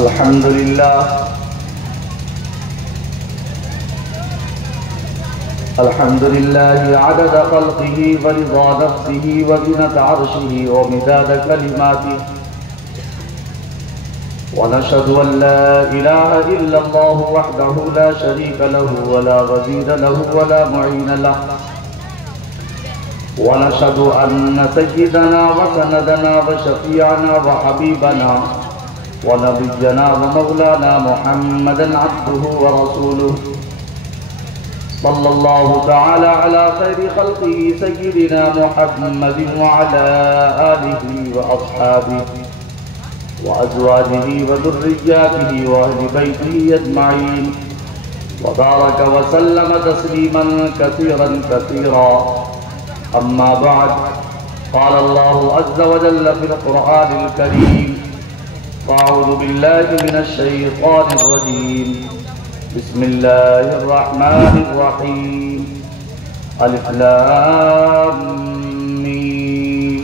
الحمد لله الحمد لله عدد خلقه ورضا نفسه وزنة عرشه ومداد كلماته ونشهد أن لا إله إلا الله وحده لا شريك له ولا وزير له ولا معين له ونشهد أن سيدنا وسندنا وشفيعنا وحبيبنا ونبينا ومولانا محمدا عبده ورسوله صلى الله تعالى على خير خلقه سيدنا محمد وعلى آله وأصحابه وأزواجه وذرياته وأهل بيته أجمعين وبارك وسلم تسليما كثيرا كثيرا. أما بعد، قال الله عز وجل في القرآن الكريم: أعوذ بالله من الشيطان الرجيم، بسم الله الرحمن الرحيم. ألف لام ميم،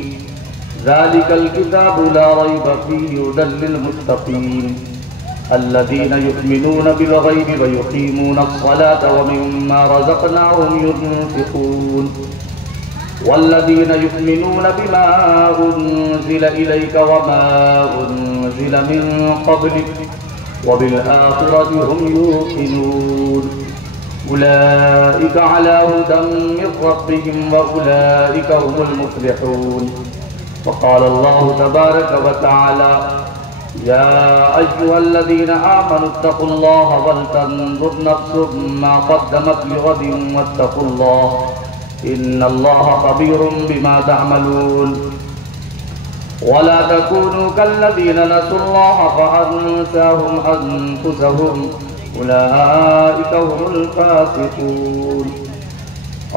ذلك الكتاب لا ريب فيه هدى للمتقين الذين يؤمنون بالغيب ويقيمون الصلاة ومما رزقناهم ينفقون والذين يؤمنون بما أنزل إليك وما أنزل من قبلك وبالآخرة هم يوقنون أولئك على هدى من ربهم وأولئك هم المفلحون. وقال الله تبارك وتعالى: يا أيها الذين آمنوا اتقوا الله ولتنظر نفس ما قدمت لغد واتقوا الله إن الله خبير بما تعملون. ولا تكونوا كالذين نسوا الله فأنساهم أنفسهم أولئك هم الفاسقون.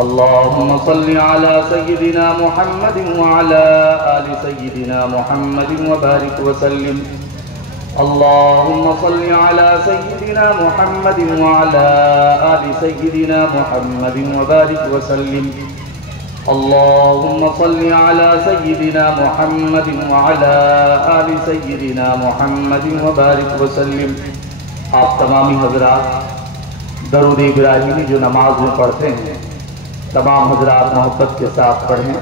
اللهم صل على سيدنا محمد وعلى آل سيدنا محمد وبارك وسلم. اللهم صل على سيدنا محمد وعلى آل سيدنا محمد وبارك وسلم. اللهم صل على سيدنا محمد وعلى آل سيدنا محمد وبارك وسلم. آپ تمامی حضرات درود ابراہیمی جو نماز میں پڑھتے ہیں، تمام حضرات محبت کے ساتھ پڑھیں: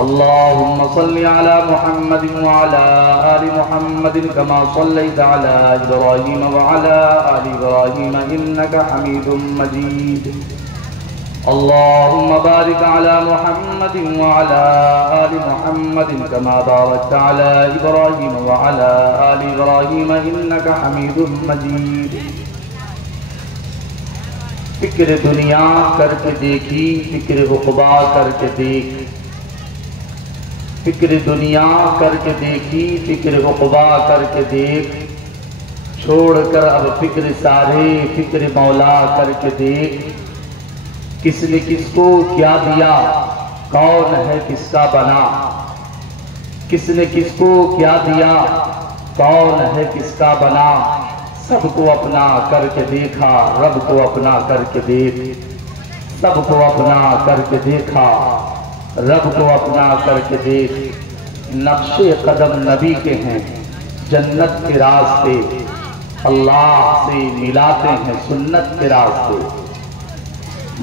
اللهم صل على محمد وعلى آل محمد كما صليت على إبراهيم وعلى آل إبراهيم إنك حميد مجيد. اللهم بارك على محمد وعلى آل محمد كما باركت على إبراهيم وعلى آل إبراهيم إنك حميد مجيد. فکر دنیا کر کے دیکھی، فکر عقبا کر کے دیکھ. فکر دنیا کر کے دیکھی، فکر عقبا کر کے دیکھ. چھوڑ کر اب فکر سارے، فکر مولا کر کے دیکھ. کس نے کس کو کیا دیا، کون ہے کس کا بنا. کس نے کس کو کیا دیا، کون ہے کس کا بنا. سب کو اپنا کر کے دیکھا، رب کو اپنا کر کے دیکھ. سب کو اپنا کر کے دیکھا، رب کو اپنا کر کے دیکھ. نقش قدم نبی کے ہیں، جنت کے راستے اللہ سے ملاتے ہیں سنت کے راستے.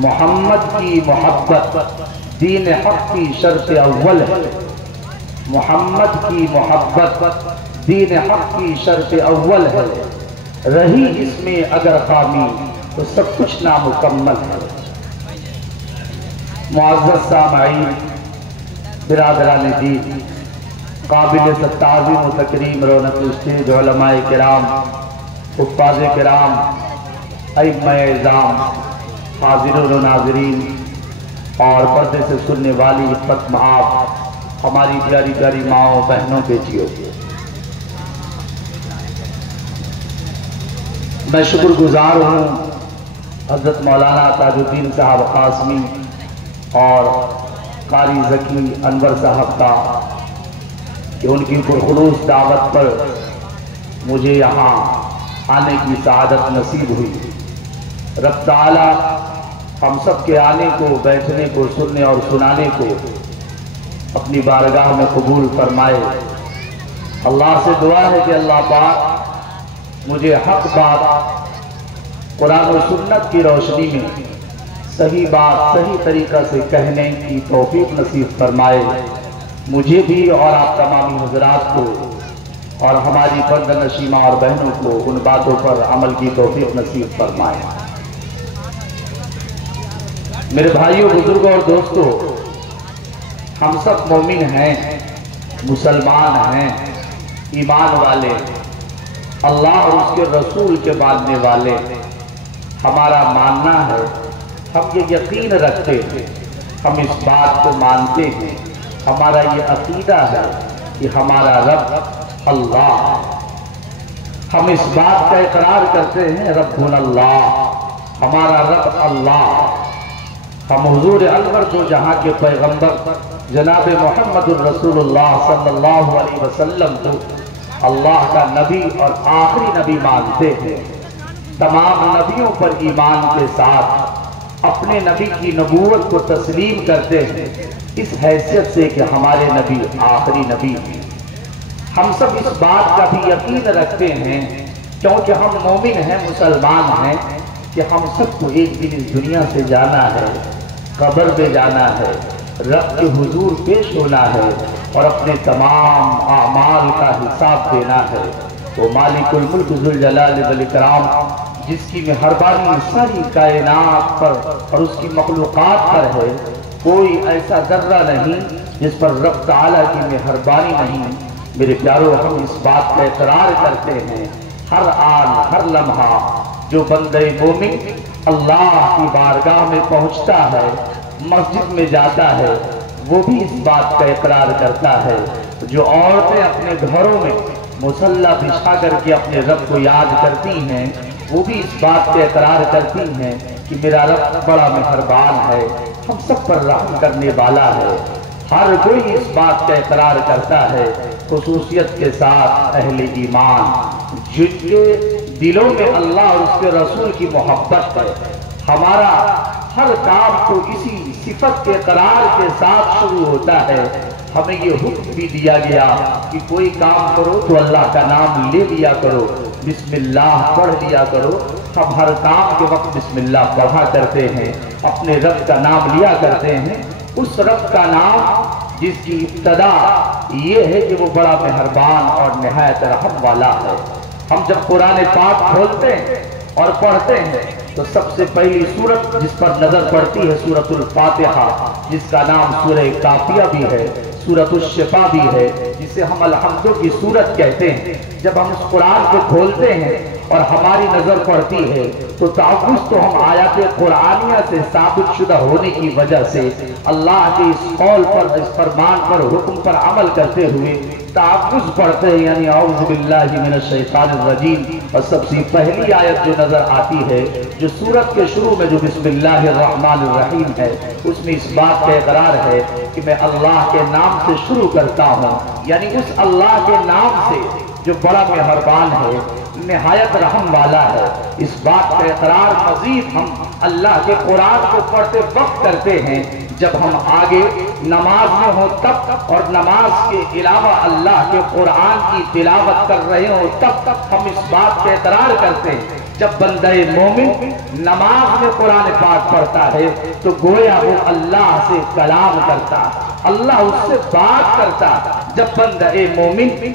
محمد کی محبت دین حق کی شرط اول ہے. محمد کی محبت دین حق کی شرط اول ہے. رہی اس میں اگر خامی تو سب کچھ نامکمل ہے. معزز سامعین، برادران دین، قابل تعظیم و تکریم رونق اسٹیج علماء کرام، حفاظ کرام، ائمہ اعظام، حاضرین و ناظرین اور پردے سے سننے والی عفت معاف ہماری پیاری پیاری ماؤں، بہنوں، بیٹیوں، میں شکر گزار ہوں حضرت مولانا تاج الدین صاحب قاسمی اور قاری ذکی انور صاحب کا کہ ان کی پرخلوص دعوت پر مجھے یہاں آنے کی سعادت نصیب ہوئی. رب تعالی ہم سب کے آنے کو، بیٹھنے کو، سننے اور سنانے کو اپنی بارگاہ میں قبول فرمائے. اللہ سے دعا ہے کہ اللہ پاک مجھے حق بات قرآن و سنت کی روشنی میں صحیح بات صحیح طریقہ سے کہنے کی توفیق نصیب فرمائے، مجھے بھی اور آپ تمامی حضرات کو اور ہماری فرد نشیمہ اور بہنوں کو ان باتوں پر عمل کی توفیق نصیب فرمائے۔ میرے بھائیوں، بزرگوں اور دوستوں، ہم سب مومن ہیں، مسلمان ہیں، ایمان والے، اللہ اور اس کے رسول کے ماننے والے۔ ہمارا ماننا ہے، ہم یہ یقین رکھتے ہیں، ہم اس بات کو مانتے ہیں، ہمارا یہ عقیدہ ہے کہ ہمارا رب اللہ ہے۔ ہم اس بات کا اقرار کرتے ہیں ربنا اللہ، ہمارا رب اللہ۔ ہم حضور انور دو جہاں کے پیغمبر جناب محمد الرسول اللہ صلی اللہ علیہ وسلم کو اللہ کا نبی اور آخری نبی مانتے ہیں۔ تمام نبیوں پر ایمان کے ساتھ اپنے نبی کی نبوت کو تسلیم کرتے ہیں، اس حیثیت سے کہ ہمارے نبی آخری نبی ہیں۔ ہم سب اس بات کا بھی یقین رکھتے ہیں، کیونکہ ہم مومن ہیں، مسلمان ہیں، کہ ہم سب کو ایک دن اس دنیا سے جانا ہے، قبر میں جانا ہے، رب کے حضور پیش ہونا ہے اور اپنے تمام اعمال کا حساب دینا ہے۔ وہ مالک الملک ذوالجلال والاکرام، جس کی مہربانی ساری کائنات پر اور اس کی مخلوقات پر ہے، کوئی ایسا ذرہ نہیں جس پر رب تعالیٰ کی مہربانی نہیں۔ میرے پیارو، ہم اس بات کا اقرار کرتے ہیں، ہر آن ہر لمحہ جو بندہ مومن اللہ کی بارگاہ میں پہنچتا ہے، مسجد میں جاتا ہے، وہ بھی اس بات کا اقرار کرتا ہے۔ جو عورتیں اپنے گھروں میں مصلی بچھا کر کے اپنے رب کو یاد کرتی ہیں، وہ بھی اس بات کا اقرار کرتی ہیں کہ میرا رب بڑا مہربان ہے، ہم سب پر رحم کرنے والا ہے۔ ہر کوئی اس بات کا اقرار کرتا ہے، خصوصیت کے ساتھ اہل ایمان، جن کے دلوں میں اللہ اور اس کے رسول کی محبت ہے۔ ہمارا ہر کام تو اسی صفت کے اقرار کے ساتھ شروع ہوتا ہے۔ ہمیں یہ حکم بھی دیا گیا کہ کوئی کام کرو تو اللہ کا نام لے لیا کرو، بسم اللہ پڑھ لیا کرو۔ ہم ہر کام کے وقت بسم اللہ پڑھا کرتے ہیں، اپنے رب کا نام لیا کرتے ہیں، اس رب کا نام جس کی ابتدا یہ ہے کہ وہ بڑا مہربان اور نہایت رحم والا ہے۔ ہم جب قرآن پاک کھولتے ہیں اور پڑھتے ہیں تو سب سے پہلی سورت جس پر نظر پڑتی ہے سورۃ الفاتحہ، جس کا نام سورہ کافیہ بھی ہے، سورۃ الشفا بھی ہے، جسے ہم الحمد کی سورت کہتے ہیں۔ جب ہم اس قرآن کو کھولتے ہیں اور ہماری نظر پڑتی ہے تو تعوذ تو ہم آیات قرآنیہ سے ثابت شدہ ہونے کی وجہ سے اللہ کے اس قول پر، اس فرمان پر، حکم پر عمل کرتے ہوئے تعوذ پڑھتے ہیں، یعنی اعوذ باللہ من الشیطان الرجیم۔ اور سب سے پہلی آیت جو نظر آتی ہے، جو سورت کے شروع میں جو بسم اللہ الرحمن الرحیم ہے، اس میں اس بات کا اقرار ہے کہ میں اللہ کے نام سے شروع کرتا ہوں، یعنی اس اللہ کے نام سے جو بڑا مہربان ہے، نہایت رحم والا ہے۔ اس بات کا اقرار مزید ہم اللہ کے قرآن کو پڑھتے وقت کرتے ہیں، جب ہم آگے نماز میں ہوں تب، اور نماز کے علاوہ اللہ کے قرآن کی تلاوت کر رہے ہوں تب ہم اس بات کا اقرار کرتے ہیں۔ جب بندہ مومن نماز میں قرآن پاک پڑھتا ہے تو گویا وہ اللہ سے کلام کرتا، اللہ اس سے بات کرتا۔ جب بندہ مومن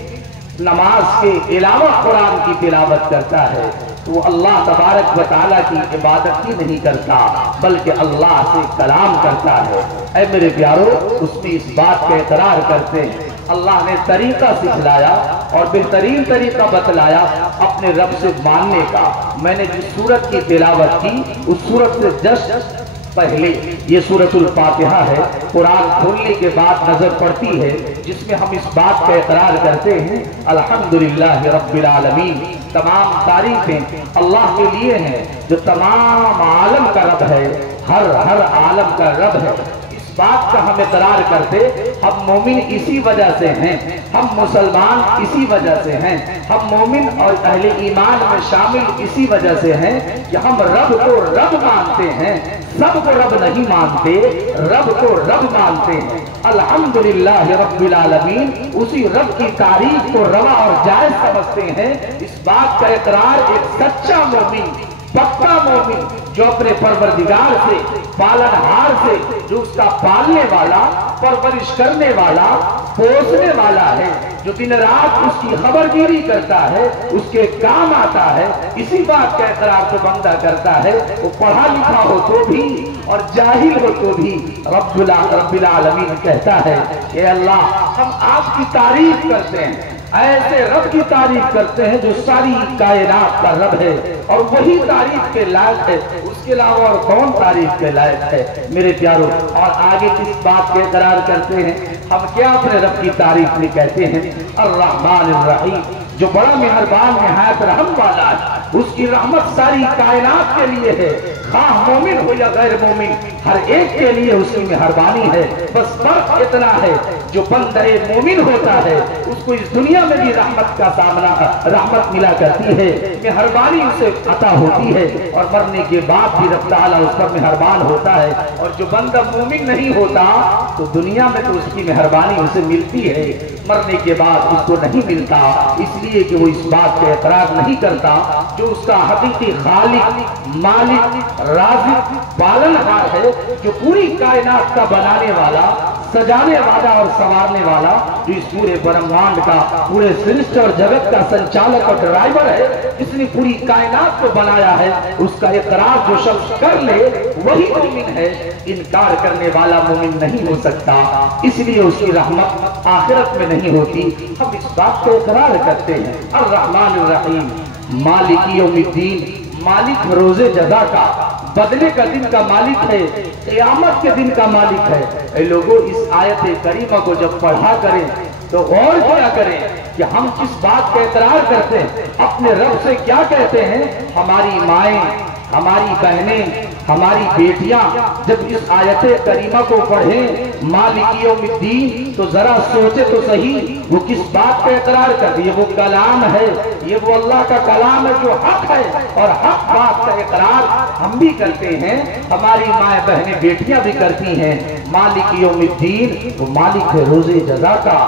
نماز کے علاوہ قرآن کی تلاوت کرتا ہے تو وہ اللہ تبارک و تعالیٰ کی عبادت ہی نہیں کرتا بلکہ اللہ سے کلام کرتا ہے۔ اے میرے پیارو، اس میں اس بات کا اقرار کرتے ہیں، اللہ نے طریقہ سکھلایا اور بہترین طریقہ بتلایا اپنے رب سے ماننے کا۔ میں نے جس سورت کی تلاوت کی اس سورت سے جسٹ پہلے یہ سورۃ الفاتحہ ہے، قرآن کھولنے کے بعد نظر پڑتی ہے، جس میں ہم اس بات کا اقرار کرتے ہیں الحمدللہ رب العالمین، تمام تعریفیں اللہ کے لیے ہیں جو تمام عالم کا رب ہے، ہر عالم کا رب ہے۔ اس بات کا ہم اقرار کرتے ہم مومن اسی وجہ سے ہیں، ہم مسلمان اسی وجہ سے ہیں، ہم مومن اور اہل ایمان میں شامل اسی وجہ سے ہیں کہ ہم رب کو رب مانتے ہیں، سب کو رب نہیں مانتے، رب کو رب مانتے ہیں۔ الحمدللہ رب العالمین، اسی رب کی تعریف کو روا اور جائز سمجھتے ہیں۔ اس بات کا اقرار ایک سچا مومن، پکا مومن جو اپنے پروردگار سے، پالنہار سے، جو اس کا پالنے والا، پرورش کرنے والا، پوسنے والا ہے، جو دن رات اس کی خبرگیری کرتا ہے، اس کے کام آتا ہے، اسی بات کا اقرار تو بندہ کرتا ہے۔ وہ پڑھا لکھا ہو تو بھی اور جاہل ہو تو بھی رب العالمین کہتا ہے کہ اللہ ہم آپ کی تعریف کرتے ہیں، ایسے رب کی تعریف کرتے ہیں جو ساری کائنات کا رب ہے اور وہی تعریف کے لائق ہے، اس کے علاوہ اور کون تعریف کے لائق ہے میرے پیاروں۔ اور آگے کس بات کے اقرار کرتے ہیں ہم، کیا اپنے رب کی تعریف میں کہتے ہیں الرحمن الرحیم، جو بڑا مہربان نہایت رحم والا ہے، اس کی رحمت ساری کائنات کے لیے ہے، خواہ مومن ہو یا غیر مومن ہر ایک کے لیے اس کی مہربانی ہے۔ بس فرق اتنا ہے جو بندہ مومن ہوتا ہے اس کو اس دنیا میں بھی رحمت کا سامنا، رحمت ملا کرتی ہے، مہربانی اسے عطا ہوتی ہے، اور مرنے کے بعد بھی رب تعالیٰ اس پر مہربان ہوتا ہے۔ اور جو بندہ مومن نہیں ہوتا تو دنیا میں تو اس کی مہربانی اسے ملتی ہے، مرنے کے بعد اس کو نہیں ملتا، اس لیے کہ وہ اس بات کے اقرار نہیں کرتا جو اس کا حقیقی خالق، مالک، رازق، پالنہار ہے، جو پوری کائنات کا بنانے والا، سجانے والا اور سنوارنے والا، جو اس پورے برہمانڈ کا، پورے سرشت اور جگت کا سنچالک اور ڈرائیور ہے، جس نے پوری کائنات کو بنایا ہے، اس کا اقرار جو شخص کر لے وہی مومن ہے، انکار کرنے والا مومن نہیں ہو سکتا، اس لیے اس کی رحمت آخرت میں نہیں ہوتی۔ ہم اس بات کو اقرار کرتے ہیں الرحمن الرحیم، مالک یوم الدین، مالک روز جزا کا، بدلے کا دن کا مالک ہے، قیامت کے دن کا مالک ہے۔ اے لوگوں، اس آیت کریمہ کو جب پڑھا کریں تو غور کیا کریں کہ ہم کس بات کا اقرار کرتے ہیں، اپنے رب سے کیا کہتے ہیں۔ ہماری مائیں، ہماری بہنیں، ہماری بیٹیاں جب اس آیت کریمہ کو پڑھیں مالک یوم الدین تو ذرا سوچے تو صحیح وہ کس بات کا اقرار کرتی ہے۔ وہ کلام ہے، یہ وہ اللہ کا کلام ہے جو حق ہے، اور حق بات کا اقرار ہم بھی کرتے ہیں، ہماری مائیں بہنیں بیٹیاں بھی کرتی ہیں۔ مالک یوم الدین وہ مالک ہے روز جزا کا،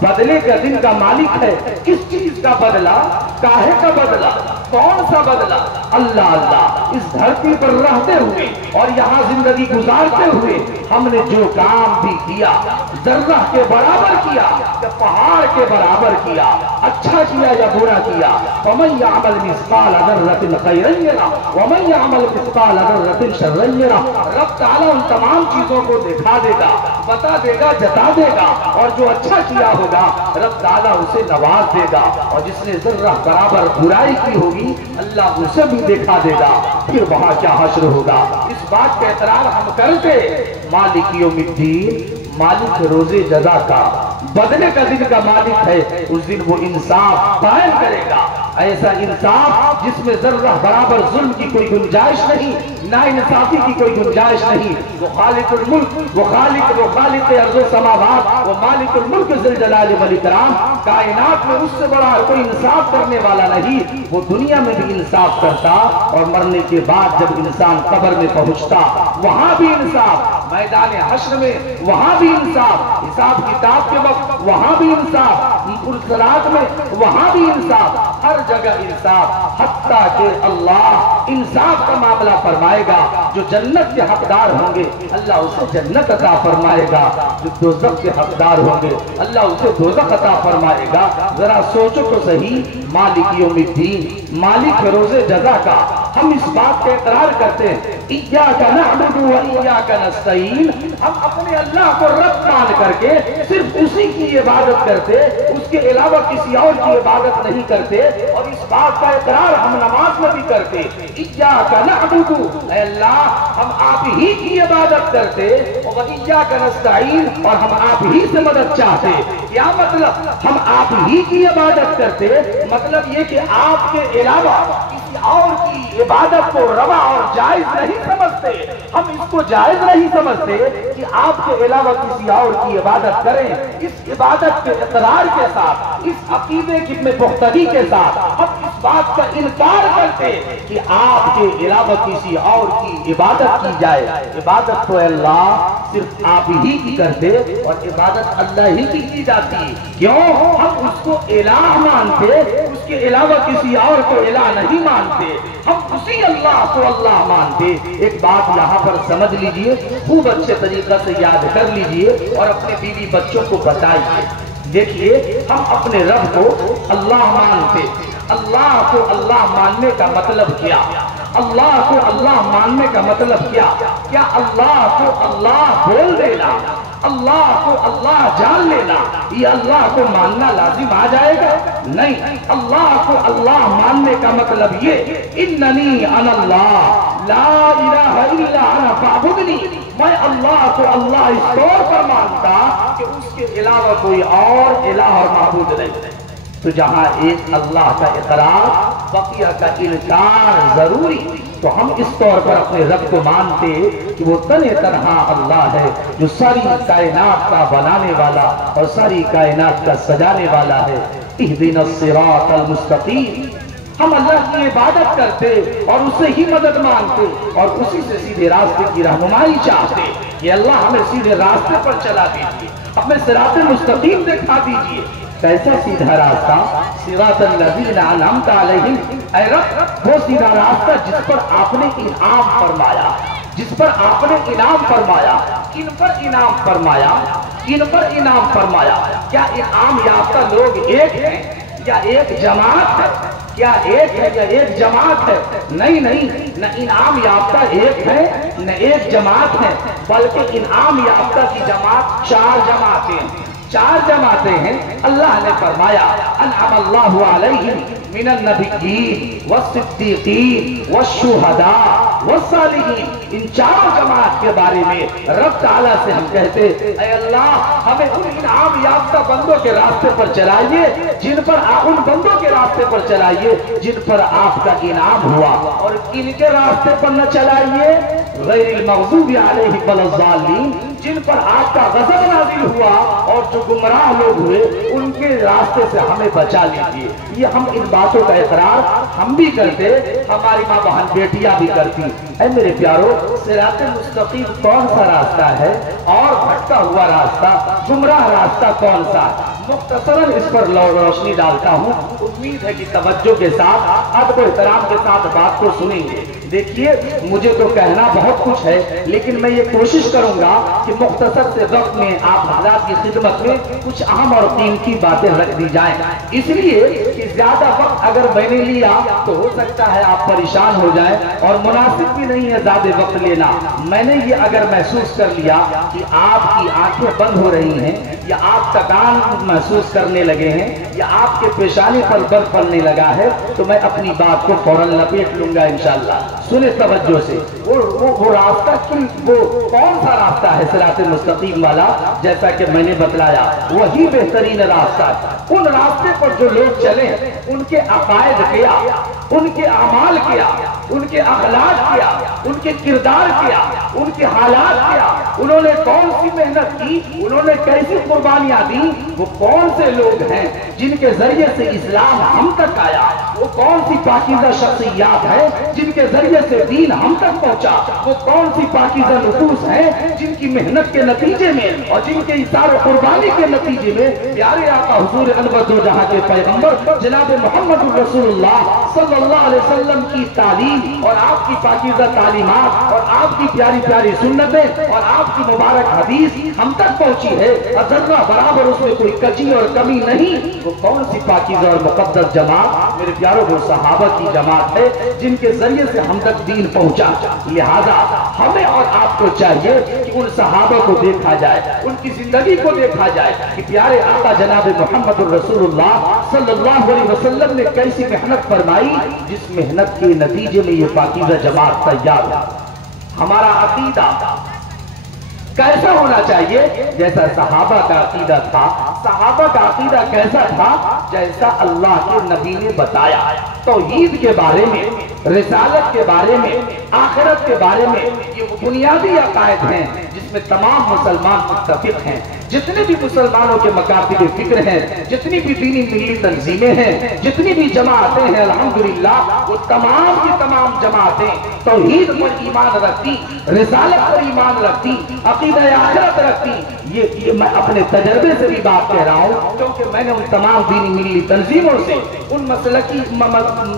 بدلے کا دن کا مالک ہے۔ کس چیز کا بدلہ، کاہے کا بدلہ، کون سا بدلہ؟ اللہ اللہ، اس دھرتی پر رہتے ہوئے اور یہاں زندگی گزارتے ہوئے ہم نے جو کام بھی کیا، ذرہ کے برابر کیا یا پہاڑ کے برابر کیا، اچھا کیا یا برا کیا، وَمَنْ يَعْمَلْ مِثْقَالَ ذَرَّةٍ خَيْرًا يَرَهُ وَمَنْ يَعْمَلْ مِثْقَالَ ذَرَّةٍ شَرًّا يَرَهُ۔ رب تعالیٰ ان تمام چیزوں کو دکھا دے گا، بتا دے گا، جتا دے گا، اور جو اچھا کیا ہوگا رب تعالیٰ اسے نواز دے گا، اور جس نے ذرہ برابر برائی کی ہوگی اللہ اسے بھی دکھا دے گا، پھر وہاں کیا حشر ہوگا۔ اس بات کا اقرار ہم کرتے مالک یوم الدین، مالک روز جزا کا، بدلے کا دن کا مالک ہے، اس دن وہ انصاف قائم کرے گا، ایسا انصاف جس میں ذرہ برابر ظلم کی کوئی گنجائش نہیں، نا انصافی کی کوئی گنجائش نہیں۔ وہ خالق الملک، وہ خالق ارض و سماوات، وہ مالک الملک ذی الجلال والاکرام، کائنات میں اس سے بڑا کوئی انصاف کرنے والا نہیں۔ وہ دنیا میں بھی انصاف کرتا، اور مرنے کے بعد جب انسان قبر میں پہنچتا وہاں بھی انصاف، میدان حشر میں وہاں بھی انصاف، حساب کتاب کے وقت وہاں بھی انصاف، پرصراط میں وہاں بھی انصاف، ہر جگہ انصاف، حتیٰ کہ اللہ انصاف کا معاملہ فرمائے گا۔ جو جنت کے حقدار ہوں گے اللہ اسے جنت عطا فرمائے گا، جو دوزخ کے حقدار ہوں گے اللہ اسے دوزخ عطا فرمائے گا۔ ذرا سوچو تو صحیح، مالک یوم الدین، مالک روز جزا کا، ہم اس بات کا اقرار کرتے ہیں ایاک نعبد و ایاک نستعین، ہم اپنے اللہ کو رب مان کر کے صرف اسی کی عبادت کرتے، اس کے علاوہ کسی اور کی عبادت نہیں کرتے، اور اس بات کا اقرار ہم نماز میں بھی کرتے ایاک نعبد، اے اللہ ہم آپ ہی کی عبادت کرتے، و ایاک نستعین، اور ہم آپ ہی سے مدد چاہتے۔ کیا مطلب؟ ہم آپ ہی کی عبادت کرتے، مطلب یہ کہ آپ کے علاوہ کسی اور کی عبادت کو روا اور جائز نہیں سمجھتے، ہم اس کو جائز نہیں سمجھتے کہ آپ کے علاوہ کسی اور کی عبادت کریں۔ اس عبادت کے اقرار کے ساتھ، اس عقیدے کی میں پختگی کے ساتھ ہم اس بات کا انکار کرتے کہ آپ کے علاوہ کسی اور کی عبادت کی جائے۔ عبادت تو اللہ صرف آپ ہی کی کرتے اور عبادت اللہ ہی کی جاتی ہے۔ کیوں؟ ہم اس کو الہ مانتے، اس کے علاوہ کسی اور کو الہ نہیں مانتے، ہم اسی اللہ کو اللہ مانتے۔ ایک بات یہاں پر سمجھ لیجئے، خوب اچھے طریقہ سے یاد کر لیجئے اور اپنے بیوی بچوں کو بتائیے۔ دیکھیے، ہم اپنے رب کو اللہ مانتے، اللہ کو اللہ ماننے کا مطلب کیا؟ اللہ کو اللہ ماننے کا مطلب کیا؟ کیا اللہ کو اللہ بول دینا، اللہ کو اللہ جان لینا، یہ اللہ کو ماننا لازم آ جائے گا؟ نہیں، اللہ کو اللہ ماننے کا مطلب یہ، اننی انا اللہ لا الہ الا انا فاعبدنی، میں اللہ کو اللہ اس طور پر مانتا کہ اس کے علاوہ کوئی اور الہ اور معبود نہیں۔ تو جہاں ایک اللہ کا اقرار، بقیہ کا انکار ضروری، تو ہم اس طور پر اپنے رب کو مانتے کہ وہ تنہا اللہ ہے جو ساری کائنات کا بنانے والا اور ساری کائنات کا سجانے والا ہے۔ اہدنا الصراط المستقیم، ہم اللہ کی عبادت کرتے اور اسے ہی مدد مانگتے اور اسی سے سیدھے راستے کی رہنمائی چاہتے کہ اللہ ہمیں سیدھے راستے پر چلا دیجیے، ہمیں صراط مستقیم دکھا دیجیے۔ کیسا سیدھا راستہ؟ صراط الذین انعمت علیہم، اے رب وہ سیدھا راستہ جس پر آپ نے انعام فرمایا، جس پر آپ نے انعام فرمایا۔ کن پر انعام فرمایا؟ کن پر انعام فرمایا؟ کیا انعام یافتہ لوگ ایک ہیں یا ایک جماعت ہے؟ کیا ایک ہے یا ایک جماعت ہے؟ نہیں نہیں، نہ انعام یافتہ ایک ہے نہ ایک جماعت ہے، بلکہ انعام یافتہ کی جماعت چار جماعتیں ہیں، چار جماعتیں ہیں۔ اللہ نے فرمایا انعم اللہ علیہم من النبیین والصدیقین والشہداء والصالحین، ان چاروں جماعت کے بارے میں رب تعالیٰ سے ہم کہتے اے اللہ ہمیں ان انعام یافتہ بندوں کے راستے پر چلائیے، جن پر ان بندوں کے راستے پر چلائیے جن پر آپ کا انعام ہوا، اور ان کے راستے پر نہ چلائیے غیر المغضوب علیہم ولا الضالین، جن پر آپ کا غضب نازل ہوا اور جو گمراہ لوگ ہوئے ان کے راستے سے ہمیں بچا لیجیے۔ یہ ہم ان باتوں کا اقرار ہم بھی کرتے، ہماری ماں بہن بیٹیاں بھی کرتی۔ اے میرے پیارو، صراط مستقیم کون سا راستہ ہے اور بھٹکا ہوا راستہ، گمراہ راستہ کون سا؟ مختصراً اس پر روشنی ڈالتا ہوں، امید ہے کہ توجہ کے ساتھ، ادب و احترام کے ساتھ بات کو سنیں گے۔ دیکھیے، مجھے تو کہنا بہت کچھ ہے، لیکن میں یہ کوشش کروں گا کہ مختصر سے وقت میں آپ حضرات کی خدمت میں کچھ اہم اور قیمتی باتیں رکھ دی جائیں، اس لیے کہ زیادہ وقت اگر میں نے لیا تو ہو سکتا ہے آپ پریشان ہو جائیں، اور مناسب بھی نہیں ہے زیادہ وقت لینا۔ میں نے یہ اگر محسوس کر لیا کہ آپ کی آنکھیں بند ہو رہی ہیں یا آپ تکان محسوس کرنے لگے ہیں یا آپ کے پیشانی پر برف پڑنے لگا ہے، تو میں اپنی بات کو فوراً لپیٹ لوں گا انشاءاللہ۔ سنیں توجہ سے، وہ راستہ وہ کون سا راستہ ہے صراط مستقیم والا؟ جیسا کہ میں نے بتلایا وہی بہترین راستہ ہے۔ ان راستے پر جو لوگ چلے، ان کے عقائد کیا، ان کے اعمال کیا، ان کے اخلاق کیا، ان کے کردار کیا، ان کے حالات کیا، انہوں نے کون سی محنت کی، انہوں نے کیسی قربانیاں دی، وہ کون سے لوگ ہیں جن کے ذریعے سے اسلام ہم تک آیا، وہ کون سی پاکیزہ شخصیات ہیں جن کے ذریعے سے دین ہم تک پہنچا، وہ کون سی پاکیزہ نفوس ہیں جن کی محنت کے نتیجے میں اور جن کے اثار و قربانی کے نتیجے میں پیارے آقا حضور انور دو جہاں کے پیغمبر جناب محمد رسول اللہ صلی اللہ علیہ وسلم کی تعلیم اور آپ کی پاکیزہ تعلیمات اور آپ کی پیاری پیاری سنتیں اور آپ کی مبارک حدیث ہم تک پہنچی ہے، ذرہ برابر اس میں کوئی کجی اور کمی نہیں۔ وہ کون سی پاکیزہ اور مقدس جماعت؟ میرے پیاروں، وہ صحابہ کی جماعت ہے جن کے ذریعے سے ہم تک دین پہنچا۔ لہذا ہمیں اور آپ کو چاہیے کہ ان صحابہ کو دیکھا جائے، ان کی زندگی کو دیکھا جائے کہ پیارے آقا جناب محمد الرسول اللہ صلی اللہ علیہ وسلم نے کیسی محنت فرمائی، جس محنت کے نتیجے میں یہ پاکیزہ جماعت تیار ہوا۔ ہمارا عقیدہ کیسا ہونا چاہیے؟ جیسا صحابہ کا عقیدہ تھا۔ صحابہ کا عقیدہ کیسا تھا؟ جیسا اللہ کے نبی نے بتایا۔ توحید کے بارے میں، رسالت کے بارے میں، آخرت کے بارے میں، یہ وہ بنیادی عقائد ہیں جس میں تمام مسلمان متفق ہیں۔ جتنے بھی مسلمانوں کے مکاتب فکر ہیں، جتنی بھی دینی ملی تنظیمیں ہیں، جتنی بھی جماعتیں ہیں، الحمدللہ وہ تمام کی تمام جماعتیں توحید پر ایمان رکھتی، رسالت پر ایمان رکھتی، عقیدہ آخرت رکھتی۔ یہ میں اپنے تجربے سے بھی بات کہہ رہا ہوں، کیونکہ میں نے ان تمام دینی ملی تنظیموں سے، ان مسلکی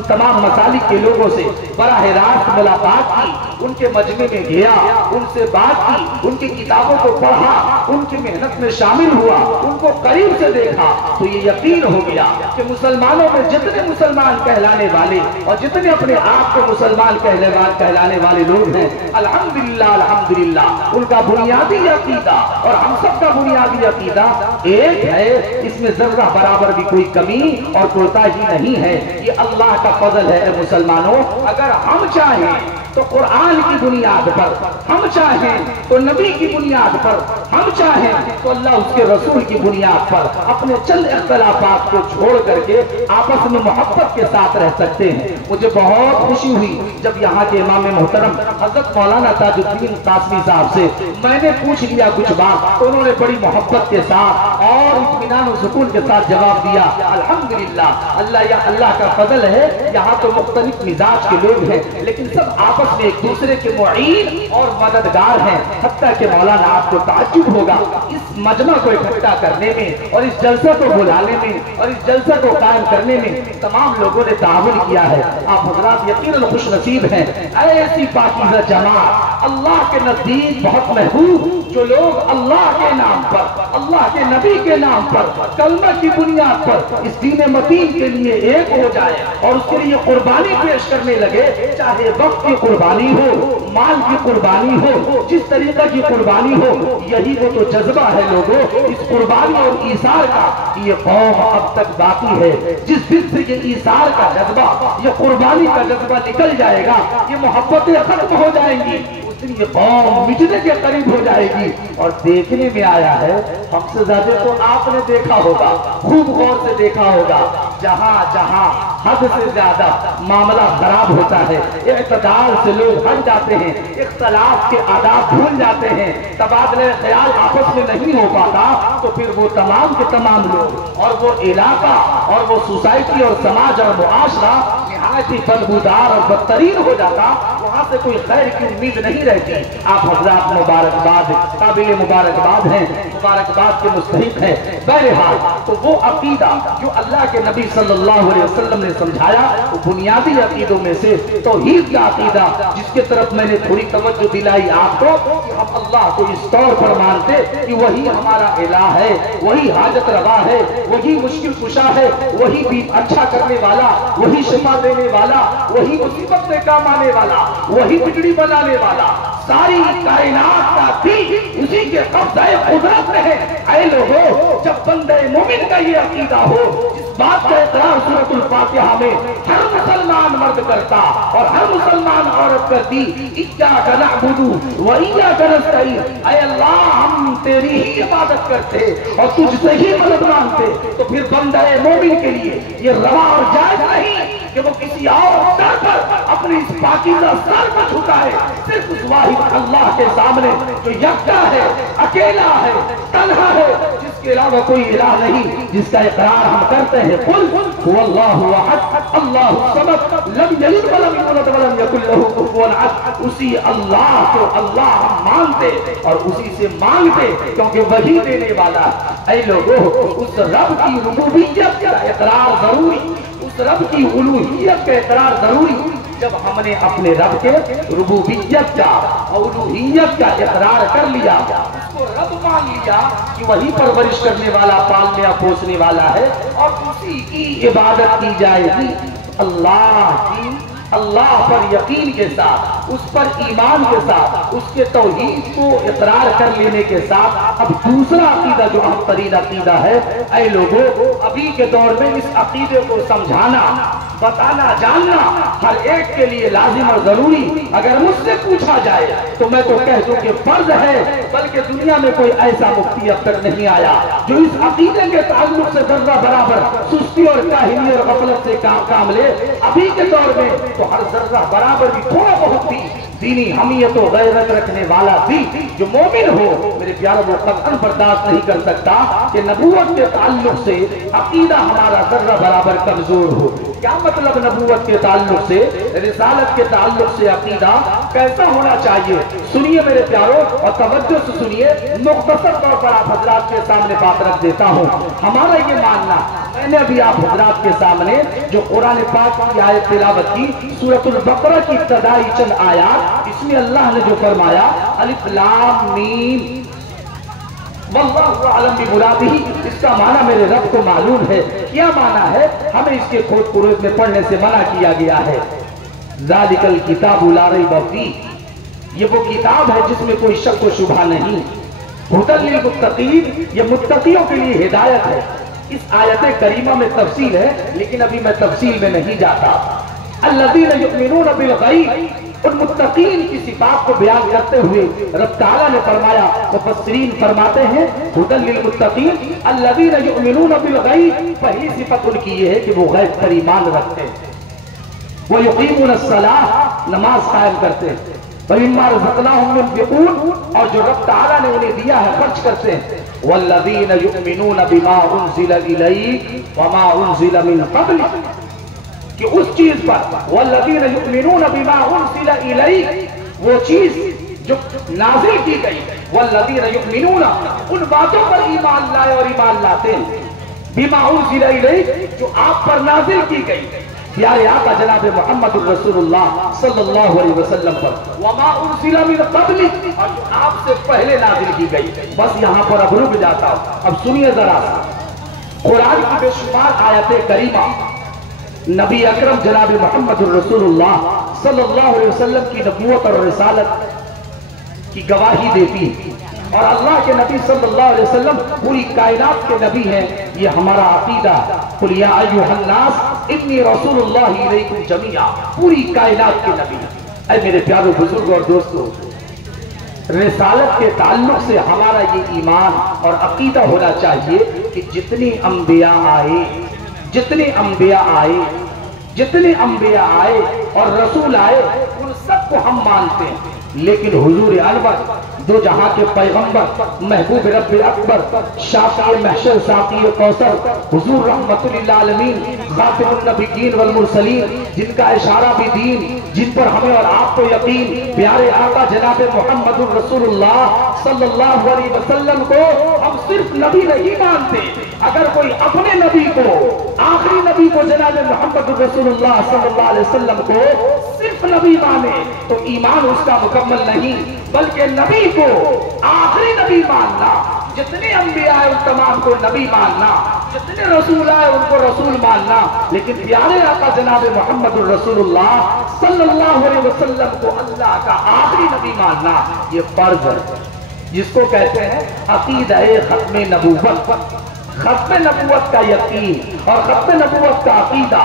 تمام مسالک کے لوگوں سے براہ راست ملاقات کی، ان کے مجمع میں گیا، ان سے بات کی، ان کی کتابوں کو پڑھا، ان کی محنت میں شامل ہوا، ان کو قریب سے دیکھا، تو یہ یقین ہو گیا کہ مسلمانوں میں جتنے مسلمان کہلانے والے اور جتنے اپنے آپ کو مسلمان کہلانے والے لوگ ہیں، الحمدللہ الحمدللہ ان کا بنیادی عقیدہ اور ہم سب کا بنیادی عقیدہ ایک ہے، اس میں ذرہ برابر بھی کوئی کمی اور کوتاہی نہیں ہے۔ یہ اللہ کا فضل ہے مسلمانوں۔ اگر ہم چاہیں تو قرآن کی بنیاد پر، ہم چاہیں تو نبی کی بنیاد پر، ہم چاہیں تو اللہ اس کے رسول کی بنیاد پر اپنے چند اختلافات کو چھوڑ کر کے آپس میں محبت کے ساتھ رہ سکتے ہیں۔ مجھے بہت خوشی ہوئی جب یہاں کے امام محترم حضرت مولانا تاج الدین قاسمی صاحب سے میں نے پوچھ لیا کچھ بات، تو انہوں نے بڑی محبت کے ساتھ اور اطمینان و سکون کے ساتھ جواب دیا۔ الحمدللہ اللہ کا فضل ہے، یہاں تو مختلف مزاج کے لوگ ہیں لیکن سب آپس میں ایک دوسرے کے معین اور مددگار ہیں۔ حتیٰ کہ مولانا آپ کو تعجب ہوگا، اس مجمع کو اکٹھا کرنے میں اور اس جلسہ کو بلانے میں اور اس جلسہ کو قائم کرنے میں تمام لوگوں نے تعاون کیا ہے۔ آپ حضرات یقیناً خوش نصیب ہیں، ایسی پاکیزہ جماعت اللہ کے نزدیک بہت محبوب، جو لوگ اللہ کے نام پر، اللہ کے نبی کے نام پر، کلمہ کی بنیاد پر اس دین متین کے لیے ایک ہو جائے اور اس کے لیے قربانی پیش کرنے لگے، چاہے وقت کی قربانی ہو، مال کی قربانی ہو، جس طریقہ کی قربانی ہو، یہی وہ تو جذبہ ہے لوگوں اس قربانی اور ایثار کا۔ یہ قوم اب تک باقی ہے، جس دن سے یہ ایثار کا جذبہ، یہ قربانی کا جذبہ نکل جائے گا، یہ محبتیں ختم ہو جائیں گی، یہ قوم مٹنے کے قریب ہو جائے گی۔ اور دیکھنے میں آیا ہے، ہم سے زیادہ تو آپ نے دیکھا ہوگا، خوب غور سے دیکھا ہوگا، جہاں جہاں حد سے زیادہ معاملہ خراب ہوتا ہے، اعتدال سے لوگ ہٹ جاتے ہیں، اختلاف کے آداب بھول جاتے ہیں، تبادلہ خیال آپس میں نہیں ہو پاتا، تو پھر وہ تمام کے تمام لوگ اور وہ علاقہ اور وہ سوسائٹی اور سماج اور معاشرہ نہایت ہی بدبودار اور بدترین ہو جاتا، وہاں سے کوئی خیر کی امید نہیں رہتی۔ آپ حضرات مبارکباد، قابل مبارکباد ہیں، مبارکباد کے مستحق ہیں۔ بہرحال تو وہ عقیدہ جو اللہ کے نبی صلی اللہ علیہ وسلم نے سمجھایا، وہ بنیادی عقیدوں میں سے توحید کا عقیدہ، جس کے طرف میں نے تھوڑی توجہ دلائی آپ کو، کہ ہم اللہ کو اس طور پر مانتے کہ وہی ہمارا الہ ہے، وہی حاجت روا ہے، وہی مشکل کشا ہے، وہی بھی اچھا کرنے والا، وہی شفا دینے والا، وہی مصیبت میں کام آنے والا، وہی بگڑی بنانے والا، ساری کائنات کا دل اسی کے قبضہ قدرت میں ہے۔ اے لوگوں، جب بندے مومن کا یہ عقیدہ ہو، جس بات کا اقرار سورۃ الفاتحہ میں ہر مسلمان مرد کرتا اور ہر مسلمان عورت کرتی، ایاک نعبد و ایاک نستعین، اے اللہ ہم تیری ہی عبادت کرتے اور تجھ سے ہی مدد مانگتے، تو پھر بندہ مومن کے لیے یہ روا اور جائز نہیں کہ وہ کسی اور سر پر اپنی اس پاکیزہ سر کو جھکائے، صرف اس واحد اللہ کے سامنے جو یکتا ہے، اکیلا ہے، تنہا ہے، جس کے علاوہ کوئی الہ نہیں، جس کا اقرار ہم کرتے ہیں، قل هو اللہ احد اللہ الصمد لم یلد ولم یولد ولم یکن له کفوا احد۔ اسی اللہ کو اللہ ہم مانتے اور اسی سے مانگتے، کیونکہ وہی دینے والا۔ اے لوگوں، اس رب کی ربوبیت کا اقرار ضروری، اس رب کی الوہیت کا اقرار ضروری۔ جب ہم نے اپنے رب کے ربوبیت کا الوہیت کا اقرار کر لیا، اس کو رب مان لیا کہ وہی پرورش کرنے والا، پالنے اور پوسنے والا ہے اور اسی کی عبادت کی جائے گی، اللہ کی اللہ پر یقین کے ساتھ، اس پر ایمان کے ساتھ، اس کے توحید کو اقرار کر لینے کے ساتھ اب دوسرا عقیدہ جو اہم ترین عقیدہ ہے، اے لوگوں ابھی کے دور میں اس عقیدے کو سمجھانا، بتانا، جاننا ہر ایک کے لیے لازم اور ضروری۔ اگر مجھ سے پوچھا جائے تو میں تو کہہ دوں کہ فرض ہے، بلکہ دنیا میں کوئی ایسا مفتی اب تک نہیں آیا جو اس عقیدے کے تعلق سے ذرہ برابر سستی اور کاہلی اور غفلت سے کام لے۔ ابھی کے دور میں تو ہر ذرہ برابر بھی تھوڑا بہت بھی دینی حمیت و غیرت رکھنے والا بھی جو مومن ہو، میرے پیاروں وہ قطعاً برداشت نہیں کر سکتا کہ نبوت کے تعلق سے عقیدہ ہمارا ذرہ برابر کمزور ہو۔ کیا مطلب نبوت کے تعلق سے، رسالت کے تعلق سے عقیدہ کیسا ہونا چاہیے؟ سنیے میرے پیاروں اور توجہ سے سنیے، مختصر طور پر آپ حضرات کے سامنے بات رکھ دیتا ہوں۔ ہمارا یہ ماننا، میں نے ابھی آپ حضرات کے سامنے جو قرآن پاک کی آیت تلاوت کی، سورۃ البقرہ کی ابتدائی چند آیات، اس میں اللہ نے جو فرمایا الف لام میم واللہ اعلم بمرادہ، اس کا معنی میرے رب کو معلوم ہے۔ کیا معنی ہے؟ ہمیں اس کے کھود پروز میں پڑھنے سے منع کیا گیا ہے۔ ذالک الکتاب لا ریب فیہ، یہ وہ کتاب ہے جس میں کوئی شک و شبہ نہیں۔ ھدی للمتقین، یہ متقیوں کے لیے ہدایت ہے۔ اس آیت کریمہ میں تفصیل ہے، لیکن ابھی میں تفصیل میں نہیں جاتا۔ الذین یؤمنون بالغیب، ان متقین کی صفات کو بیان کرتے ہوئے رب تعالیٰ نے فرمایا، مفسرین فرماتے ہیں ھدی للمتقین الذین یؤمنون بالغیب، پہلی صفت ان کی یہ ہے کہ وہ غیب پر ایمان رکھتے ہیں، وہ یقیمون الصلاۃ، نماز قائم کرتے ہیں، وَمِمَّا رَزَقْنَاهُمْ يُنْفِقُونَ، اور جو رب تعالیٰ نے انہیں دیا ہے خرچ کرتے ہیں، وَالَّذِينَ يُؤْمِنُونَ بِمَا أُنزِلَ إِلَيْكَ وَمَا أُنزِلَ مِن قَبْلِكَ، کہ اس چیز پر وَالَّذِينَ يُؤْمِنُونَ بِمَا أُنزِلَ إِلَيْكَ، وہ چیز جو نازل کی گئی، وَالَّذِينَ يُؤْمِنُونَ، ان باتوں پر ایمان لائے اور ایمان لاتے ہیں، بِمَا أُنزِلَ إِلَيْكَ، جو آپ پر نازل کی گئی، پیارے آقا جناب محمد الرسول اللہ صلی اللہ علیہ وسلم پر، وَمَا أُنزِلَ مِن قَبْلِكَ، اور جو آپ سے پہلے نازل کی گئی۔ بس یہاں پر اب رک جاتا ہوں، اب سنیے ذرا سا، قرآن کی بے شمار آیت کریمہ نبی اکرم جناب محمد الرسول اللہ صلی اللہ علیہ وسلم کی نبوت اور رسالت کی گواہی دیتی ہے، اور اللہ کے نبی صلی اللہ علیہ وسلم پوری کائنات کے نبی ہیں، یہ ہمارا عقیدہ۔ قُلْ يَا أَيُّهَا النَّاسُ إِنِّي رَسُولُ اللَّهِ إِلَيْكُمْ جَمِيعًا، پوری کائنات کے نبی ہیں۔ اے میرے پیارے بزرگ اور دوستو، رسالت کے تعلق سے ہمارا یہ ایمان اور عقیدہ ہونا چاہیے کہ جتنے انبیاء آئے اور رسول آئے، ان سب کو ہم مانتے ہیں، لیکن حضور انور، دو جہاں کے پیغمبر، محبوب رب اکبر، شافع محشر، ساقی کوثر، حضور رحمت للعالمین، خاتم النبیین والمرسلین، جن کا اشارہ بھی دین، جن پر ہمیں اور آپ کو یقین، پیارے آقا جناب محمد الرسول اللہ صلی اللہ علیہ وسلم کو ہم صرف نبی نہیں مانتے۔ اگر کوئی اپنے نبی کو، آخری نبی کو جناب محمد الرسول اللہ صلی اللہ علیہ وسلم کو صرف نبی مانے تو ایمان اس کا مکمل نہیں، بلکہ نبی کو آخری نبی ماننا، جتنے انبیاء آئے ان تمام کو نبی ماننا، جتنے رسول آئے ان کو رسول ماننا، لیکن پیارے آقا جناب محمد الرسول اللہ صلی اللہ علیہ وسلم کو اللہ کا آخری نبی ماننا یہ فرض ہے، جس کو کہتے ہیں عقیدہ ختم نبوت۔ ختم نبوت کا یقین اور ختم نبوت کا عقیدہ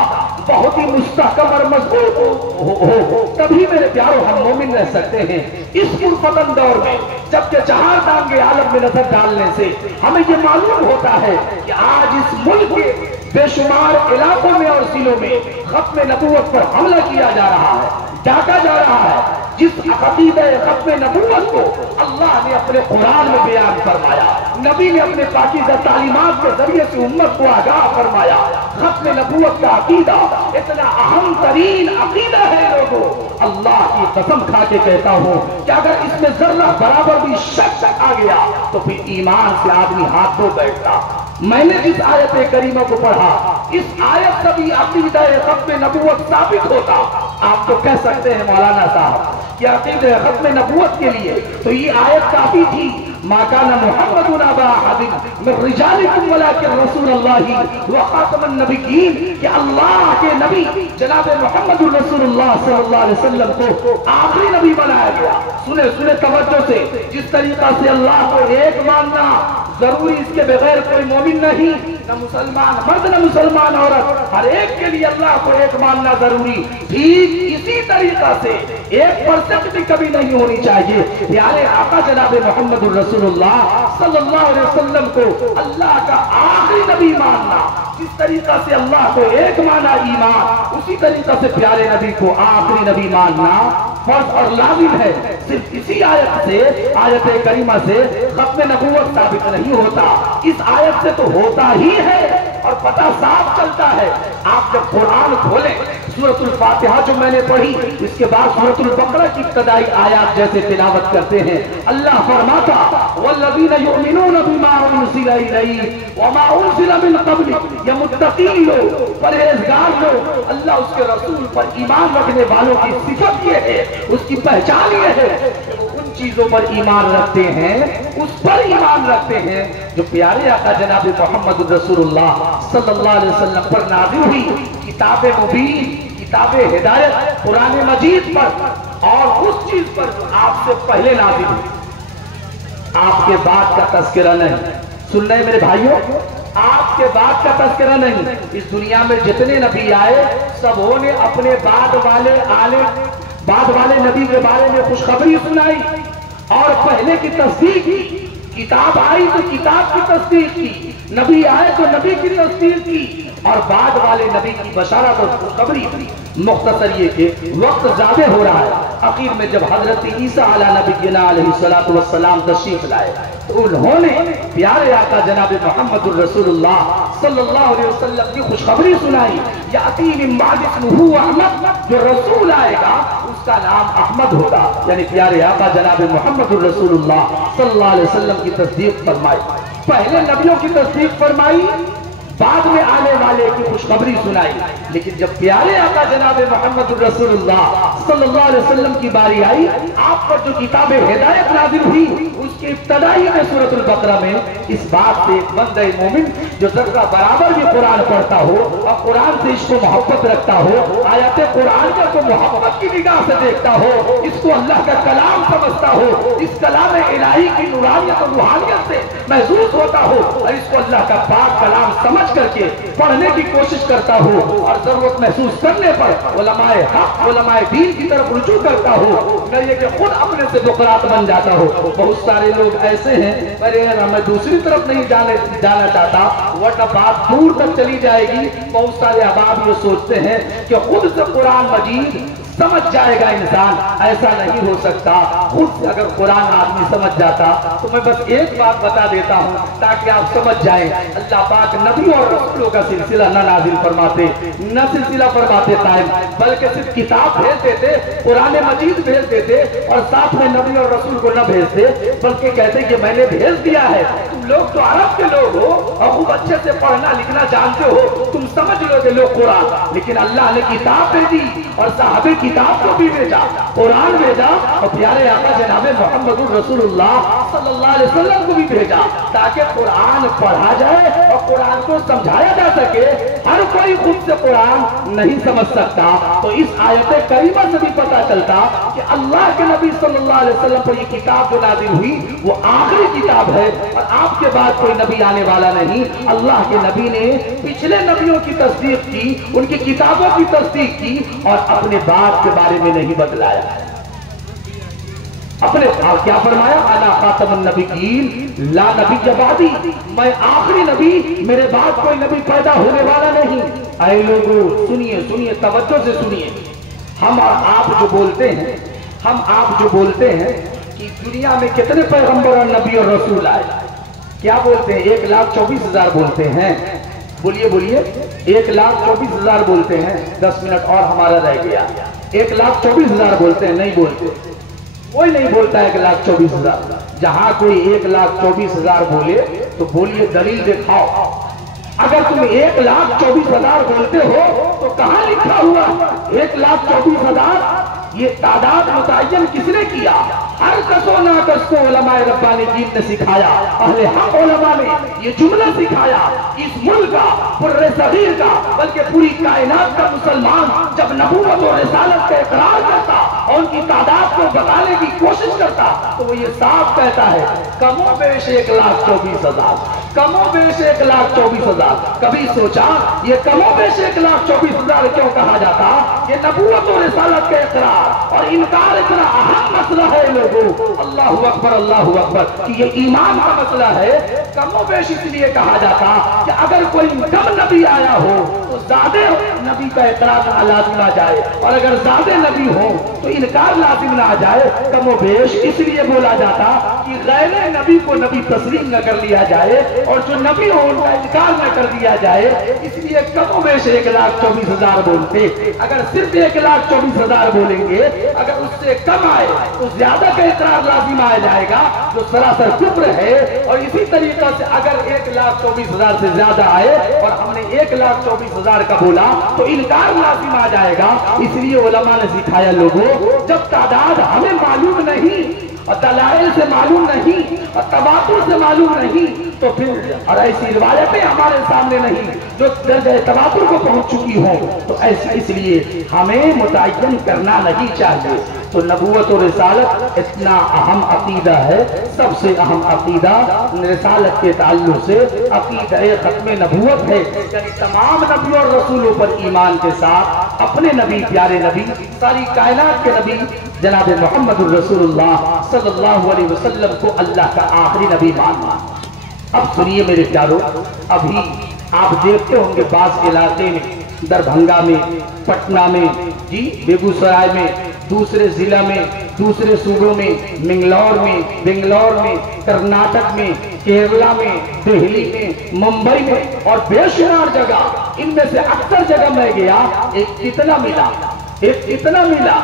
بہت ہی مستحکم اور مضبوط ہو، تبھی میرے پیاروں ہم مومن رہ سکتے ہیں۔ اس پرفتن دور میں جبکہ چہار دام کے عالم میں نظر ڈالنے سے ہمیں یہ معلوم ہوتا ہے کہ آج اس ملک کے بے شمار علاقوں میں اور ضلعوں میں ختم نبوت پر حملہ کیا جا رہا ہے، ڈاکا جا رہا ہے۔ جس عقیدہ ختم نبوت کو اللہ نے اپنے قرآن میں بیان فرمایا، نبی نے اپنے پاکیزہ تعلیمات کے ذریعے سے امت کو آگاہ فرمایا، ختم نبوت کا عقیدہ اتنا اہم ترین عقیدہ ہے لوگوں، اللہ کی قسم کھا کے کہتا ہوں کہ اگر اس میں ذرہ برابر بھی شک آ گیا تو پھر ایمان سے آدمی ہاتھ دھو بیٹھتا۔ میں نے جس آیت کریمہ کو پڑھا، اس آیت سے بھی عقیدہ ختم نبوت ثابت ہوتا۔ آپ تو کہہ سکتے ہیں مولانا صاحب کہ عقیدہ ختم نبوت کے لیے تو یہ آیت کافی تھی، ما کان محمد ابا احد من رجالکم ولکن رسول اللہ وخاتم النبیین کہ اللہ کے نبی جناب محمد رسول اللہ صلی اللہ علیہ وسلم کو آخری نبی بنایا گیا۔ سنے توجہ سے، جس طریقہ سے اللہ کو ایک ماننا ضروری، اس کے بغیر کوئی مومن نہیں، نہ مسلمان مرد نہ مسلمان عورت، ہر ایک کے لیے اللہ کو ایک ماننا ضروری، ٹھیک اسی طریقہ سے 1% بھی کمی نہیں ہونی چاہیے پیارے آقا جناب محمد رسول اللہ صلی اللہ علیہ وسلم کو اللہ کا آخری نبی ماننا۔ جس طریقہ سے اللہ کو ایک مانا ایمان، اسی طریقہ سے پیارے نبی کو آخری نبی ماننا فرض اور لازم ہے۔ صرف اسی آیت سے، آیت کریمہ سے ختم نبوت ثابت نہیں ہوتا، اس آیت سے تو ہوتا ہی ہے اور پتہ صاف چلتا ہے۔ آپ جب قرآن کھولیں، سورۃ الفاتحہ جو میں نے پڑھی، اس کے بعد سورۃ البقرہ کی ابتدائی آیات جیسے تلاوت کرتے ہیں، اللہ فرماتا والذین یؤمنون بما انزل الیک وما انزل من قبل، یہ متقین لوگ، پرہیزگار لوگ، اللہ اس کے رسول پر ایمان رکھنے والوں کی صفت یہ ہے، اس کی پہچان یہ ہے کہ وہ ان چیزوں پر ایمان رکھتے ہیں، اس پر ایمان رکھتے ہیں جو پیارے آقا جناب محمد رسول اللہ صلی اللہ علیہ وسلم پر نازل ہوئی، کتاب مبین، کتاب ہدایت قرآن مجید پر، اور اس چیز پر جو آپ سے پہلے نازل ہوئی، آپ کے بعد کا تذکرہ نہیں۔ سن رہے میرے بھائیوں، آپ کے بعد کا تذکرہ نہیں۔ اس دنیا میں جتنے نبی آئے سبوں نے اپنے بعد والے نبی کے بارے میں خوشخبری سنائی اور پہلے کی تصدیق کی۔ کتاب آئی تو کتاب کی تصدیق کی، نبی آئے تو نبی کی تصدیق کی، اور بعد والے نبی کی بشارت اور خوشخبری کی۔ مختصر یہ کہ وقت زیادہ ہو رہا ہے، اخیر میں جب حضرت عیسیٰ علیہ نبینا علیہ السلام تشریف لائے تو انہوں نے پیارے آقا جناب محمد الرسول اللہ صلی اللہ علیہ وسلم کی خوشخبری سنائی، یاتی من بعد اسمہ احمد، جو رسول آئے گا اس کا نام احمد ہوگا، یعنی پیارے آقا جناب محمد الرسول اللہ صلی اللہ علیہ وسلم کی تصدیق فرمائی۔ پہلے نبیوں کی تصدیق فرمائی، بعد میں آنے والے کی خوشخبری سنائی، لیکن جب پیارے آقا جناب محمد الرسول اللہ صلی اللہ علیہ وسلم کی باری آئی، آپ پر جو کتاب ہدایت نازل ہوئی، اس کی ابتدائی میں سورۃ البقرہ میں اس بات سے ایک بندہ مومن جو ذرہ برابر بھی قرآن پڑھتا ہو اور قرآن سے اس کو محبت رکھتا ہو، آیات قرآن کو محبت کی نگاہ سے دیکھتا ہو، اس کو اللہ کا کلام سمجھتا ہو، اس کلام الہی کی نورانیت اور روحانیت سے محظوظ ہوتا ہو، اور اس کو اللہ کا پاک کلام سمجھ کر کے پڑھنے کی کوشش کرتا ہو، اور ضرورت محسوس کرنے پر علماء حق، علماء دین کی طرف رجوع کرتا ہو، نہ یہ کہ خود اپنے سے بقرات بن جاتا ہو۔ بہت سارے لوگ ایسے ہیں، ارے میں دوسری طرف نہیں جانا چاہتا، ورنہ بات دور تک چلی جائے گی۔ بہت سارے احباب یہ سوچتے ہیں کہ خود سے قرآن مجید سمجھ جائے گا انسان، ایسا نہیں ہو سکتا۔ خود سے اگر قرآن آدمی سمجھ جاتا تو میں بس ایک بات بتا دیتا ہوں تاکہ آپ سمجھ جائیں، اللہ پاک نبی اور رسولوں کا سلسلہ نہ نازل فرماتے، نہ سلسلہ فرماتے قائم، بلکہ صرف کتاب بھیج دیتے، قرآن مجید بھیج دیتے، اور ساتھ میں نبی اور رسول کو نہ بھیجتے، بلکہ کہتے کہ میں نے بھیج دیا ہے، تم لوگ تو عرب کے لوگ ہو اور خوب اچھے سے پڑھنا لکھنا جانتے ہو، تم سمجھ لو گے لوگ قرآن، لیکن اللہ نے کتاب بھیجی اور صحابہ کتاب کو بھی بھیجا، قرآن بھیجا، اور پیارے آقا جناب محمد الرسول اللہ صلی اللہ علیہ وسلم کو بھی بھیجا تاکہ قرآن پڑھا جائے اور قرآن کو سمجھایا جا سکے۔ ہر کوئی خود سے قرآن نہیں سمجھ سکتا، تو اس آیت کریمہ سے بھی پتہ چلتا کہ اللہ کے نبی صلی اللہ علیہ وسلم پر یہ کتاب جو نازل ہوئی وہ آخری کتاب ہے، اور آپ کے بعد کوئی نبی آنے والا نہیں۔ اللہ کے نبی نے پچھلے نبیوں کی تصدیق کی، ان کی کتابوں کی تصدیق کی، اور اپنے بعد کے بارے میں نہیں بتلایا۔ اپنے کیا فرمایا؟ انا خاتم النبیین لا نبی بعدی، میں آخری نبی، میرے بعد کوئی نبی پیدا ہونے والا نہیں۔ اے لوگوں سنیے سنیے، توجہ سے سنیے، ہم اور آپ جو بولتے ہیں کہ دنیا میں کتنے پیغمبر اور نبی اور رسول آئے، کیا بولتے ہیں؟ 1,24,000 بولتے ہیں۔ بولیے 1,24,000 بولتے ہیں۔ 10 منٹ اور ہمارا رہ گیا۔ 1,24,000 بولتے ہیں، نہیں بولتے، کوئی نہیں بولتا 1,24,000۔ جہاں کوئی 1,24,000 بولے تو بولیے دلیل دکھاؤ۔ اگر تم 1,24,000 بولتے ہو تو کہاں لکھا ہوا 1,24,000؟ یہ تعداد متعین کس نے کیا؟ ہر کس و ناکس کو علماء ربانیین نے سکھایا، اہل حق علماء نے یہ جملہ سکھایا، اس ملک کا، پر صغیر کا، بلکہ پوری کائنات کا مسلمان جب نبوت و رسالت کا اقرار کرتا اور ان کی تعداد کو بتانے کی کوشش کرتا تو وہ یہ صاف کہتا ہے کم و بیش 1,24,000، کم و بیش 1,24,000۔ کبھی سوچا یہ کم و بیش 1,24,000 کیوں کہا جاتا؟ یہ نبوت و رسالت کا اقرار اور انکار اتنا اہم مسئلہ ہے لوگوں، اللہ اکبر اللہ اکبر، کہ یہ ایمان کا مسئلہ ہے۔ کم و بیش اس لیے کہا جاتا کہ اگر کوئی کم نبی آیا ہو تو زیادہ نبی کا اعتراض لازم آ جائے، اور اگر زیادہ نبی ہو تو انکار لازم نہ آ جائے۔ کم و بیش اس لیے بولا جاتا کہ غیر نبی کو نبی تسلیم نہ کر لیا جائے اور جو نبی ہو ان کا انکار نہ کر دیا جائے، اس لیے کم و بیش 1,24,000 بولتے۔ اگر صرف 1,24,000 بولیں گے، اگر اس سے کم آئے تو زیادہ کا اعتراض لازم آ جائے گا جو سراسر کفر ہے، اور اسی طریقہ سے اگر 1,24,000 سے زیادہ آئے اور ہم نے 1,24,000 کا بولا تو انکار لازم آ جائے گا۔ اس لیے علماء نے سکھایا لوگوں جب تعداد ہمیں معلوم نہیں اور دلائل سے معلوم نہیں اور تواتر سے معلوم نہیں تو پھر اور ایسی روایتیں ہمارے سامنے نہیں جو درجہ تواتر کو پہنچ چکی ہوں تو ایسا اس لیے ہمیں متعین کرنا نہیں چاہیے۔ تو نبوت و رسالت اتنا اہم عقیدہ ہے، سب سے اہم عقیدہ رسالت کے تعلق سے عقیدہ ختم نبوت ہے، یعنی تمام نبیوں اور رسولوں پر ایمان کے ساتھ اپنے نبی، پیارے نبی، ساری کائنات کے نبی جناب محمد الرسول اللہ صلی اللہ علیہ وسلم کو اللہ کا آخری نبی ماننا۔ اب سنیے میرے پیاروں، ابھی آپ دیکھتے ہوں گے بعض علاقے میں، دربھنگا میں، پٹنہ میں، جی بیگوسرائے میں، دوسرے ضلع میں، دوسرے صوبوں میں، بنگلور میں، کرناٹک میں، کیرلا میں، دہلی میں، ممبئی میں اور بے شمار جگہ، ان میں سے اکثر جگہ میں گیا، ایک اتنا ملا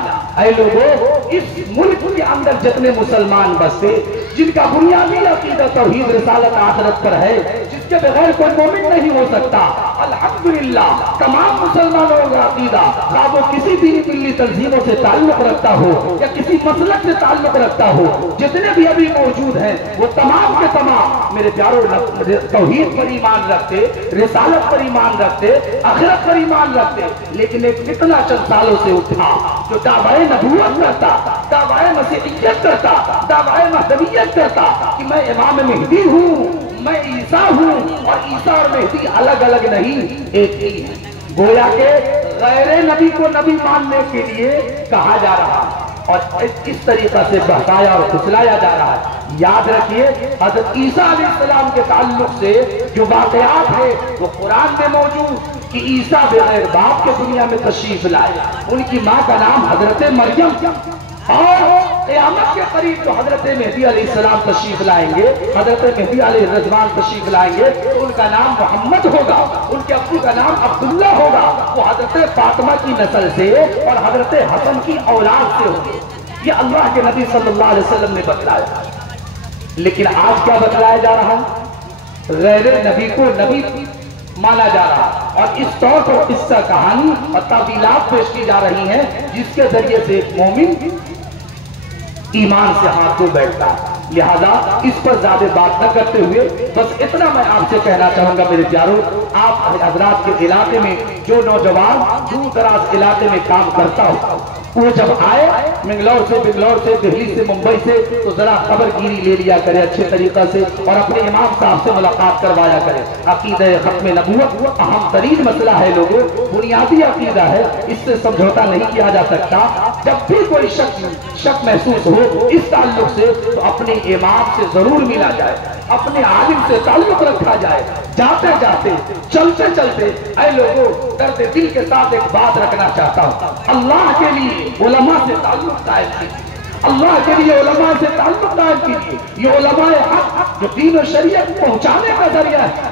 اے لوگوں، اس ملک کے اندر جتنے مسلمان بستے جن کا بنیادی عقیدہ توحید رسالت آخرت پر ہے، جس کے بغیر کوئی مومن نہیں ہو سکتا، الحمدللہ تمام مسلمانوں کا عقیدہ خواہ وہ کسی دینی ملی تنظیموں سے تعلق رکھتا ہو یا کسی مسلک سے تعلق رکھتا ہو، جتنے بھی ابھی موجود ہیں وہ تمام کے تمام میرے پیاروں توحید پر ایمان رکھتے، رسالت پر ایمان رکھتے، آخرت پر ایمان رکھتے، لیکن ایک فتنہ چند سالوں سے اٹھا جو دعویٰ نبوت کرتا، دعویٰ مسیحیت کرتا، دعویٰ مہدویت کرتا کہ میں امام مہدی ہوں، میں عیسیٰ ہوں، اور عیسیٰ اور مہدی الگ الگ نہیں، ایک ہی ہے۔ گویا کہ غیر نبی کو نبی ماننے کے لیے کہا جا رہا ہے اور اس طریقہ سے بہتایا اور کھسلایا جا رہا ہے۔ یاد رکھیے حضرت عیسیٰ علیہ السلام کے تعلق سے جو واقعات ہے وہ قرآن میں موجود کہ عیسیٰ بغیر باپ کے دنیا میں تشریف لائے، ان کی ماں کا نام حضرت مریم، اور قیامت کے قریب جو حضرت مہدی علیہ السلام تشریف لائیں گے، حضرت مہدی علیہ الرضوان تشریف لائیں گے تو ان کا نام محمد ہوگا، ان کے ابو کا نام عبداللہ ہوگا، وہ حضرت فاطمہ کی نسل سے اور حضرت حسن کی اولاد سے ہوگی۔ یہ اللہ کے نبی صلی اللہ علیہ وسلم نے بتلایا، لیکن آج کیا بتلایا جا رہا ہے؟ غیر نبی کو نبی مانا جا رہا، اور اس طور پر قصہ کہانی اور تعبیرات پیش کی جا رہی ہیں جس کے ذریعے سے ایک مومن ایمان سے ہاتھ دھو بیٹھتا ہے۔ لہذا اس پر زیادہ بات نہ کرتے ہوئے بس اتنا میں آپ سے کہنا چاہوں گا میرے پیاروں، آپ حضرات کے علاقے میں جو نوجوان دور دراز علاقے میں کام کرتا ہو وہ جب آئے بنگلور سے، دہلی سے، ممبئی سے، تو ذرا خبر گیری لے لیا کرے اچھے طریقہ سے اور اپنے امام صاحب سے ملاقات کروایا کرے۔ عقیدہ ختم نبوت اہم ترین مسئلہ ہے لوگوں، بنیادی عقیدہ ہے، اس سے سمجھوتا نہیں کیا جا سکتا۔ جب بھی کوئی شک محسوس ہو اس تعلق سے تو اپنے امام سے ضرور ملا جائے، اپنے عالم سے تعلق رکھا جائے۔ جاتے جاتے، چلتے چلتے اے لوگوں، درد دل کے ساتھ ایک بات رکھنا چاہتا ہوں، اللہ کے لیے علماء سے تعلق قائم کیجیے، اللہ کے لیے علماء سے تعلق قائم کیجیے۔ یہ علماء حق جو دین و شریعت پہنچانے کا ذریعہ ہے،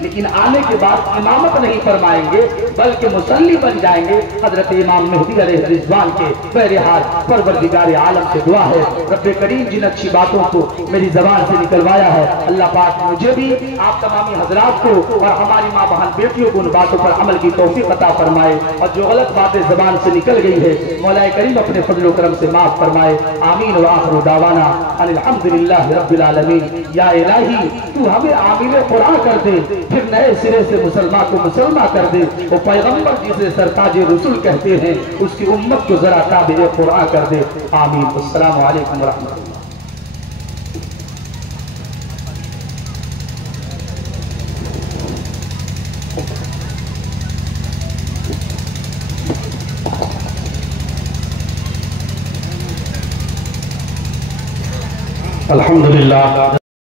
لیکن آنے کے بعد امامت نہیں فرمائیں گے بلکہ مصلی بن جائیں گے حضرت امام مہدی علیہ الرضوان کے۔ بہرحال پروردگار عالم سے دعا ہے رب کریم جن اچھی باتوں کو میری زبان سے نکلوایا ہے اللہ پاک مجھے بھی آپ تمامی حضرات کو اور ہماری ماں بہن بیٹیوں کو ان باتوں پر عمل کی توفیق عطا فرمائے، اور جو غلط باتیں زبان سے نکل گئی ہے مولا کریم اپنے فضل و کرم سے معاف فرمائے۔ آمین وآخر دعوانا ان الحمدللہ رب العالمین۔ یا الہی تو ہمیں عامل قرآن کر دے، پھر نئے سرے سے مسلمان کو مسلمان کر دے، وہ پیغمبر جسے سرتاج رسول کہتے ہیں اس کی امت کو ذرا تابع قرآن کر دے۔ آمین۔ السلام علیکم ورحمۃ اللہ۔ الحمدللہ۔